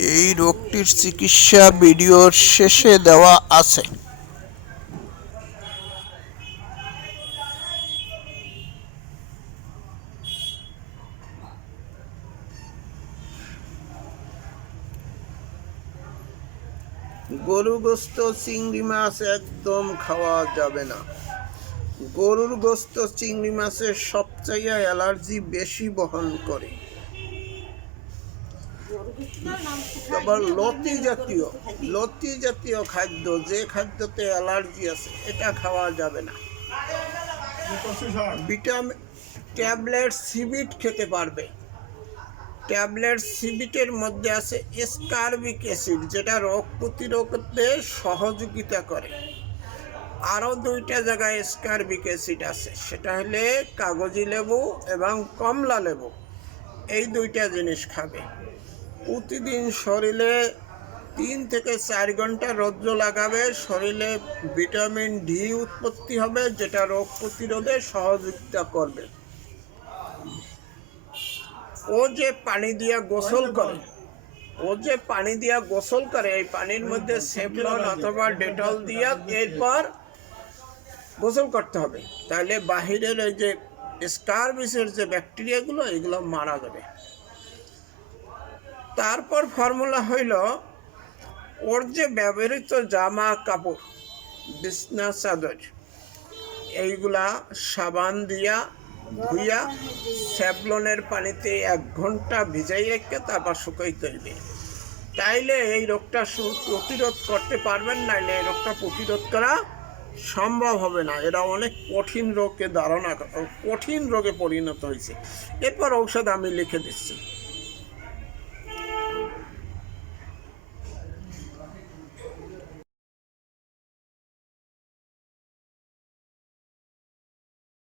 এই রোগটির চিকিৎসা ভিডিওর শেষে দেওয়া আছে। গরু গোস্ত চিংড়ি মাছ একদম খাওয়া যাবে না। গরুর গোস্ত চিংড়ি মাছের সবচেয়ে অ্যালার্জি বেশি বহন করে। আবার লতি জাতীয় খাদ্য, যে খাদ্যতে অ্যালার্জি আছে এটা খাওয়া যাবে না। ভিটামিন ট্যাবলেট সিবিট খেতে পারবে। ট্যাবলেট সিবিটের মধ্যে আছে স্কারবিক অ্যাসিড, যেটা রোগ প্রতিরোধে সহযোগিতা করে। আরও দুইটা জায়গায় স্কারবিক অ্যাসিড আছে, সেটা হলে কাগজি লেবু এবং কমলা লেবু। এই দুইটা জিনিস খাবে। প্রতিদিন শরীরে 3 থেকে 4 ঘন্টা রৌদ্র লাগাবে, শরীরে ভিটামিন ডি উৎপত্তি হবে, যেটা রোগ প্রতিরোধে সহযোগিতা করবে। ও যে পানি দিয়া গোসল করে, এই পানির মধ্যে সেভলন অথবা ডেটল দিয়া এরপর গোসল করতে হবে। তাহলে বাহিরের ওই যে স্কারবিসের যে ব্যাকটেরিয়াগুলো, এগুলো মারা যাবে। তারপর ফর্মুলা হইল, ওর যে ব্যবহৃত জামা কাপড়, বিছনা চাদর, এইগুলা সাবান দিয়া ধুইয়া স্যাভলনের পানিতে 1 ঘন্টা ভিজাই রেখে তারপর শুকাইতে হইবে। তাইলে এই রোগটা প্রতিরোধ করতে পারবেন, নাইলে এই রোগটা প্রতিরোধ করা সম্ভব হবে না। এরা অনেক কঠিন রোগে পরিণত হয়েছে। এরপর ঔষধ আমি লিখে দিচ্ছি।